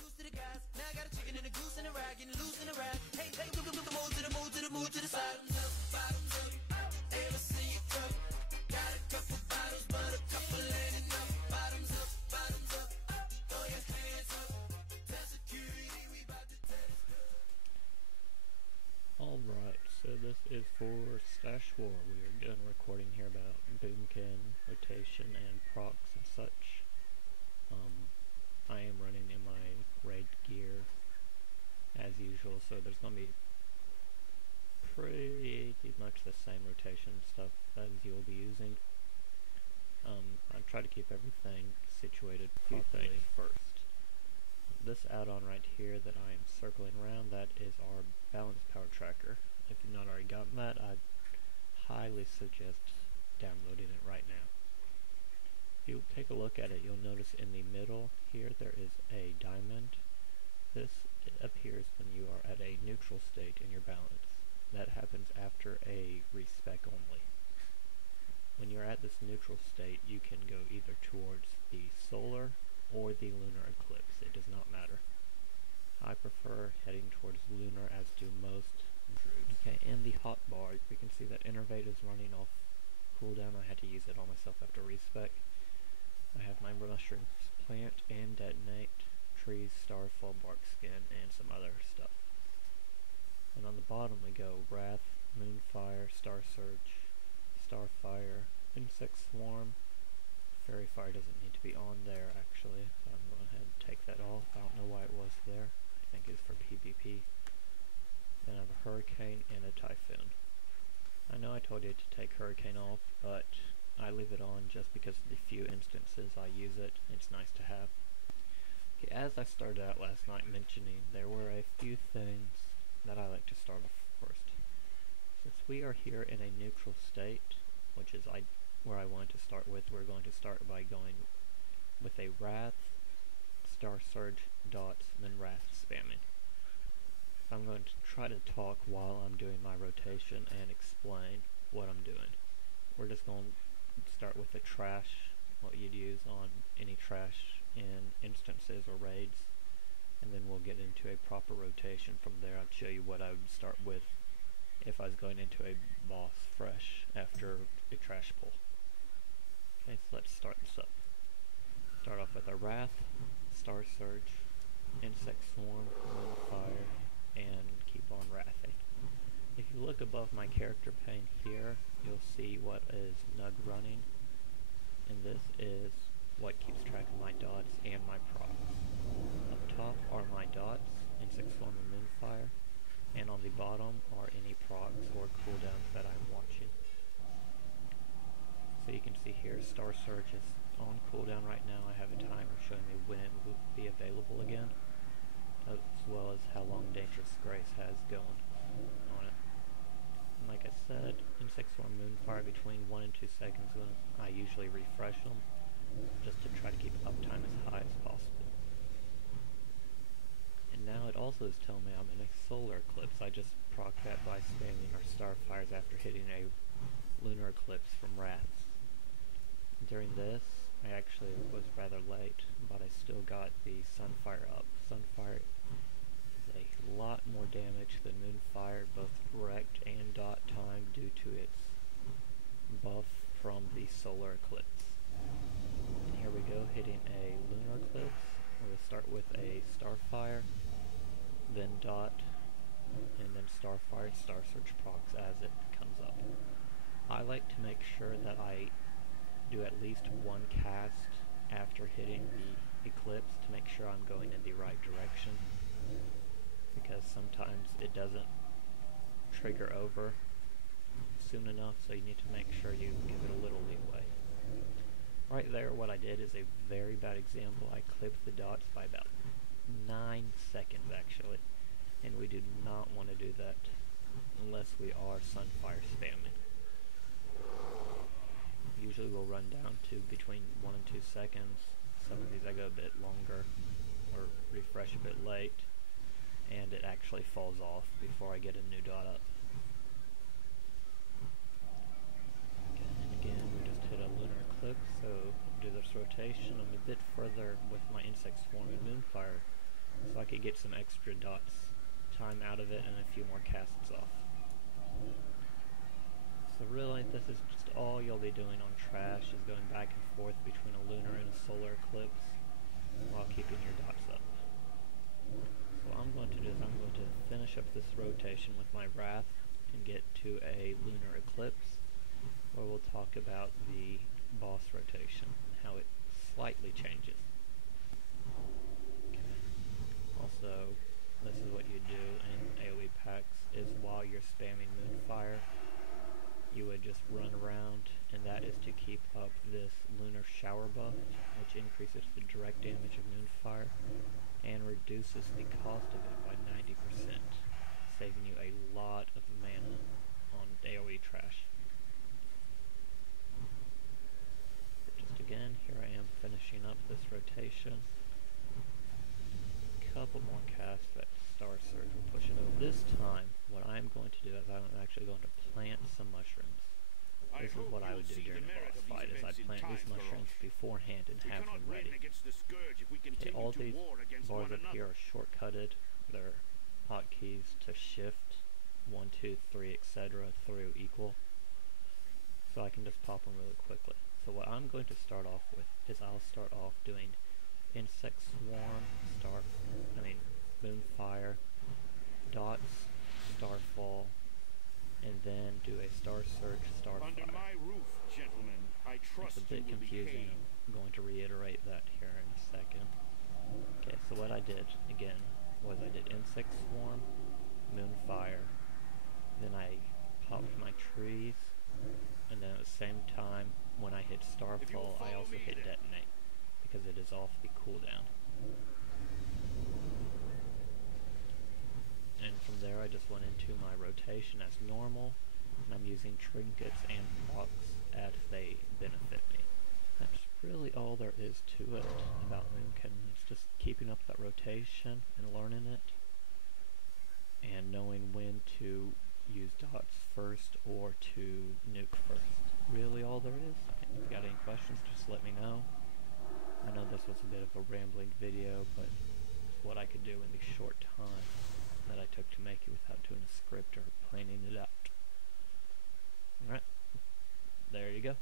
goose to the guys. Now I got a chicken and a goose and a rag, getting loose in the rag. Hey, hey, move to the move to the move to the move to the side. Bottoms up, ever see you drunk? Got a couple bottles, but a couple ain't enough. Bottoms up, throw your hands up. Tell security we about to test. Alright, so this is for Stashwar. We are doing a recording here about Boomkin, rotation, and procs and such. I am running in my raid gear as usual, so there's going to be pretty much the same rotation stuff as you will be using. I try to keep everything situated properly first. This add-on right here that I am circling around, that is our balance power tracker. If you've not already gotten that, I'd highly suggest downloading it right now. If you take a look at it, you'll notice in the middle here there is a diamond. This appears when you are at a neutral state in your balance. That happens after a respec only. When you're at this neutral state, you can go either towards the solar or the lunar eclipse. It does not matter. I prefer heading towards lunar, as do most druids. Okay, and the hotbar, we can see that Innervate is running off cooldown. I had to use it on myself after respec. I have my mushrooms plant and detonate, trees, starfall, bark skin, and some other stuff. And on the bottom we go Wrath, Moonfire, Star Surge, Starfire, Insect Swarm. Fairy Fire doesn't need to be on there actually, so I'm going ahead and take that off. I don't know why it was there. I think it's for PvP. Then I have a Hurricane and a Typhoon. I know I told you to take Hurricane off, but I leave it on just because of the few instances I use it. It's nice to have. Okay, as I started out last night mentioning, there were a few things that I like to start off first. Since we are here in a neutral state, which is where I wanted to start with, we're going to start by going with a Wrath, Star Surge, Dots, then Wrath spamming. I'm going to try to talk while I'm doing my rotation and explain what I'm doing. We're just going to start with the trash, what you'd use on any trash in instances or raids, and then we'll get into a proper rotation from there. I'll show you what I would start with if I was going into a boss fresh after a trash pull. Okay, so let's start this up. Start off with a Wrath, Star Surge, Insect Swarm, Moonfire, and keep on wrathing. If you look above my character pane here, you'll see what is Nug running, and this is what keeps track of my dots and my procs. Up top are my dots, Insect Swarm and Moonfire, and on the bottom are any procs or cooldowns that I'm watching. So you can see here, Star Surge is on cooldown right now. I have a timer showing me when it will be available again, as well as how long Dangerous Grace has going on it. And like I said, Insect Swarm, Moonfire between 1 and 2 seconds. I usually refresh them just to try to keep uptime as high as possible. And now it also is telling me I'm in a solar eclipse. I just proc that by spamming our Starfires after hitting a lunar eclipse from Wraths. During this, I actually was rather late, but I still got the Sunfire up. Sunfire is a lot more damage than Moonfire, both direct and dot time, due to its buff from the solar eclipse. And here we go, hitting a lunar eclipse. We'll start with a Starfire, then dot, and then Starfire and Star Surge procs as it comes up. I like to make sure that I do at least one cast after hitting the eclipse to make sure I'm going in the right direction, because sometimes it doesn't trigger over soon enough, so you need to make sure you give it a little leeway. Right there, what I did is a very bad example. I clipped the dots by about 9 seconds actually, and we do not want to do that unless we are Sunfire spamming. Usually we'll run down to between 1 and 2 seconds. Some of these I go a bit longer or refresh a bit late, and it actually falls off before I get a new dot up. Okay, and again we just hit a lunar eclipse, so do this rotation. I'm a bit further with my Insect Swarm and Moonfire so I could get some extra dots time out of it and a few more casts off. So really, this is just all you'll be doing on Trash, is going back and forth between a lunar and a solar eclipse while keeping your dots up. So what I'm going to do is I'm going to finish up this rotation with my Wrath and get to a lunar eclipse, where we'll talk about the boss rotation and how it slightly changes. Okay. Also, this is what you do in AoE packs, is while you're spamming Moonfire, you would just run around, and that is to keep up this lunar shower buff, which increases the direct damage of Moonfire and reduces the cost of it by 90%, saving you a lot of mana on AoE Trash. Just again, here I am finishing up this rotation. Couple more casts that Star Surge will push it over. This time, what I'm going to do is I'm actually going to plant some mushrooms. This is what I would do during a boss fight, is I'd plant these mushrooms beforehand and have them ready. Okay, all these bars up here are shortcutted. They're hotkeys to shift 1, 2, 3, etc. through equal. So I can just pop them really quickly. So what I'm going to start off with is I'll start off doing Insect Swarm, Moonfire, Dots, Starfall, and then do a Star Surge, Starfire. Under my roof, gentlemen, I trust it's a bit confusing. I'm going to reiterate that here in a second. Okay, so what I did, again, was I did Insect Swarm, Moonfire, then I popped my trees, and then at the same time, when I hit Starfall, I also hit Detonate, because it is off the cooldown. And from there I just went into my rotation as normal, and I'm using trinkets and procs as they benefit me. That's really all there is to it about Boomkin. It's just keeping up that rotation and learning it, and knowing when to use dots first or to nuke first. Really all there is. If you've got any questions, just let me know. I know this was a bit of a rambling video, but it's what I could do in the short time that I took to make it without doing a script or planning it out. Alright, there you go.